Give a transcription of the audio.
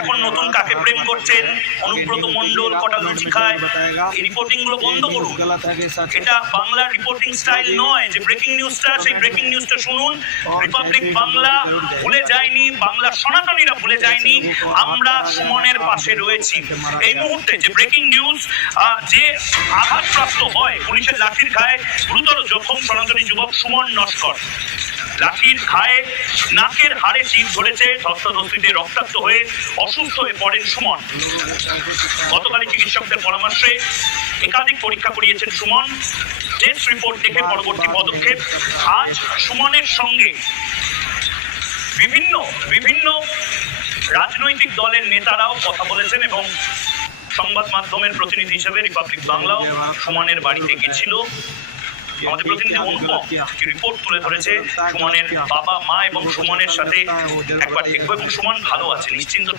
এখন নতুন কাকে প্রেম করছেন, অনুব্রত মণ্ডল কটা লুচি খায়, এই রিপোর্টিং গুলো বন্ধ করুন। এটা বাংলার রিপোর্টিং স্টাইল নয়। যে ব্রেকিং নিউজটা, সেই ব্রেকিং নিউজটা শুনুন। রিপাবলিক বাংলা ভুলে যায়নি, বাংলার সনাতনীরা ভুলে যায়নি, আমরা সুমনের পাশে রয়েছি। এই মুহূর্তে যে ব্রেকিং নিউজ, যে আঘাতপ্রাপ্ত হয়, পুলিশের লাঠির ঘায়ে গুরুতর জখম সনাতনী যুবক সুমন নস্কর। লাঠির ঘায়ে নাকের হাড়ে টিপ ধরেছে, ধস্তাধস্তিতে রক্তাক্ত হয়ে অসুস্থ হয়ে পড়েন সুমন। গতকালই চিকিৎসকদের পরামর্শে একাধিক পরীক্ষা করিয়েছেন সুমন। টেস্ট রিপোর্ট দেখে পরবর্তী পদক্ষেপ। আজ সুমনের সঙ্গে বিভিন্ন রাজনৈতিক দলের নেতারাও কথা বলেছেন এবং সংবাদ মাধ্যমের প্রতিনিধি হিসেবে রিপাবলিক বাংলাও সুমনের বাড়িতে গেছিল। আমাদের প্রতিনিধি অনুপম রিপোর্ট তুলে ধরেছে সুমনের বাবা, মা এবং সুমনের সাথে একবার দেখবো, এবং সুমন ভালো আছে, নিশ্চিন্ত।